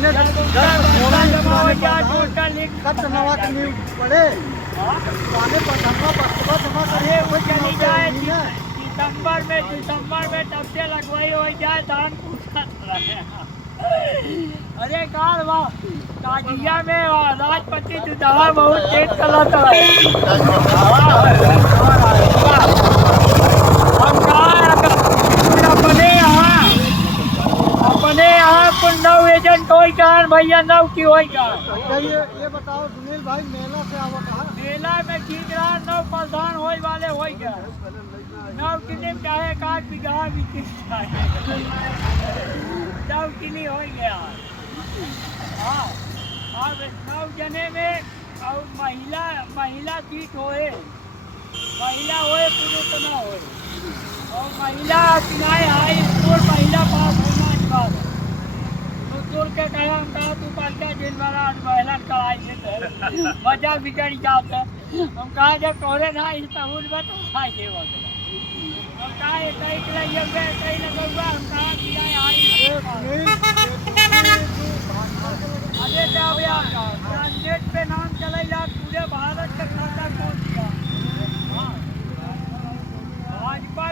महीने तक थोड़ा जमा हो गया टोटल कब नवा करनी पड़े आने पर जमा करे वो चली जाए दिसंबर में तब से लगवाई हो जाए धान पूछा। अरे कार वाह ताजिया में राजपति दवा बहुत तेज चलाता है। अपने यहाँ कुल 9 एजेंट हो गए भैया 9 की हो गए। अच्छा ये बताओ सुनील भाई मेला से आवा कहा मेला में ठीक रहा 9 प्रधान हो वाले हो गए 9 किले चाहे काट बिगहा भी चाहे 9 किले हो गया। हाँ अब 9 जने में और महिला सीट होए महिला होए पुरुष न होए और महिला किनाए हाई स्कूल महिला पास होना अनिवार्य है। तो के कहा हम कहा तू पालता दिन वाला महिला कराई मजा बिगड़ जाता हम कहा जब तोरे ना इस सहूल में तो खाए वगैरह हम कहा कहीं के लिए कहीं लगेगा हम कहा किनाए हाई अरे